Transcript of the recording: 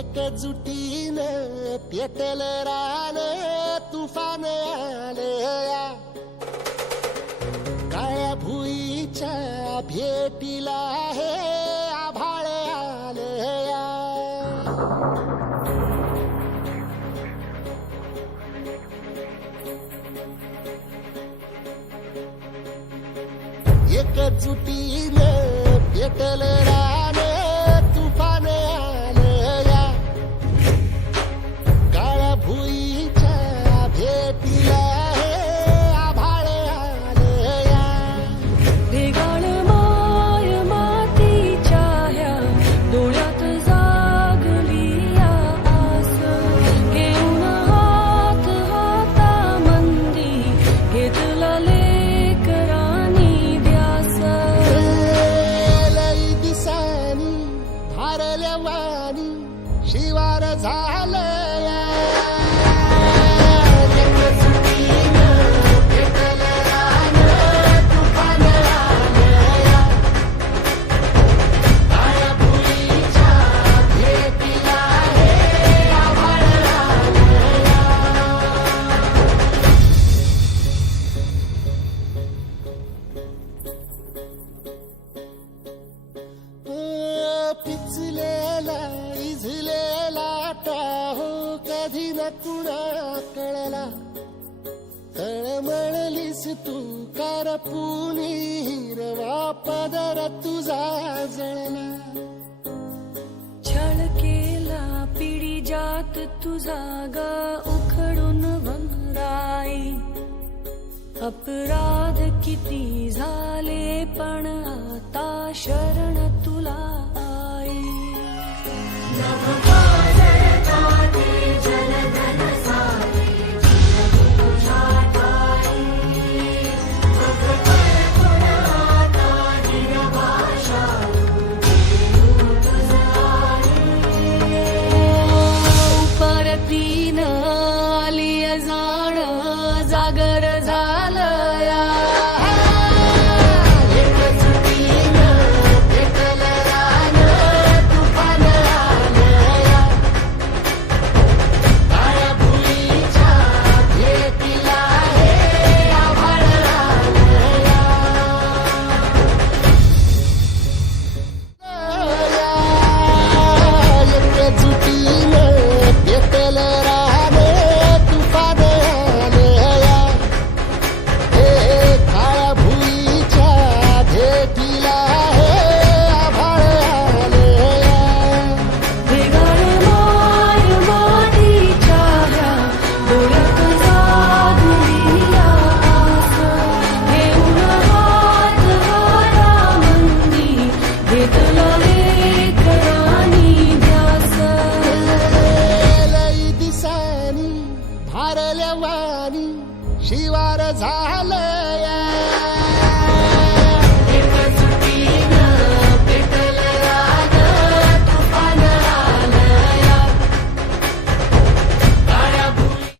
एकजुटीनं पेटल रान तुफान आलया, काळ्या भुईच्या भेटीला हे आभाळ आलया. एकजुटीनं पेटल रान तुफान आलया, काळ्या भुईच्या भेटीला हे आभाळ आलया. ढेगाळ माय मातीच्या ह्या डोळ्यात जागली या आस, घेऊन हात हातामंदी घेतला लेकरांनी ध्यास. लई दिसानी भारल्या वाणी शिवार झालया, पेटल रान तुफान आलया, काळ्या भुईच्या भेटीला हे आभाळ आलया. पिचलेला इझलेला टाहो कधी न कुणा कळला, तळमळलीस तू करपुनी हिरवा पदर तुझा जळला. छळ केला पिढी जात तुझा ग उखडून वनराई, अपराध किती झाले पण आता शरण